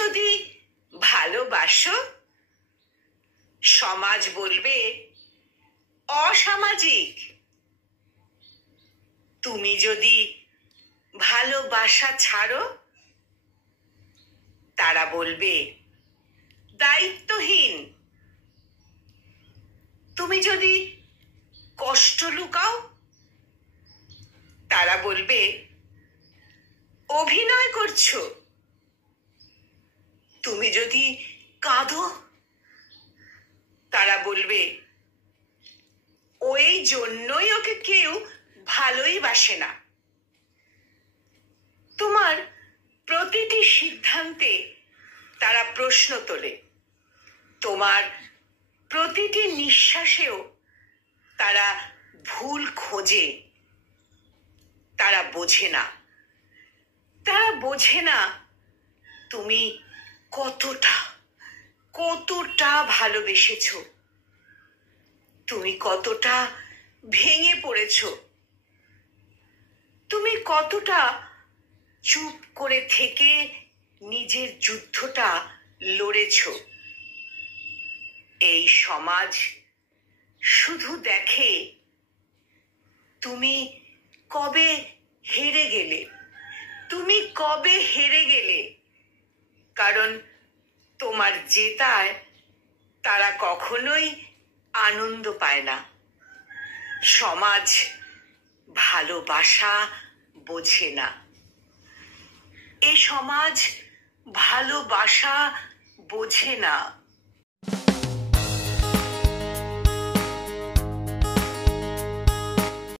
যদি ভালোবাসো, সমাজ বলবে অসামাজিক। তুমি যদি ভালোবাসা ছাড়ো, তারা বলবে দায়িত্বহীন। তুমি যদি কষ্ট লুকাও, তারা বলবে অভিনয় করছো। তুমি যদি কাঁদো, তারা বলবে ওই জন্যই ওকে কেউ ভালোই বাসে না। তোমার প্রতিটি সিদ্ধান্তে তারা প্রশ্ন তোলে। তোমার প্রতিটি নিঃশ্বাসেও তারা ভুল খোঁজে। তারা বোঝে না, তুমি কতটা ভালোবেসেছো, তুমি কতটা ভেঙে পড়েছো, তুমি কতটা চুপ করে থেকে নিজের যুদ্ধটা লড়েছো। এই সমাজ শুধু দেখে তুমি কবে হেরে গেলে, কারণ তোমার জেতায় তারা কখনোই আনন্দ পায় না। সমাজ ভালোবাসা বোঝে না। এ সমাজ ভালোবাসা বোঝে না।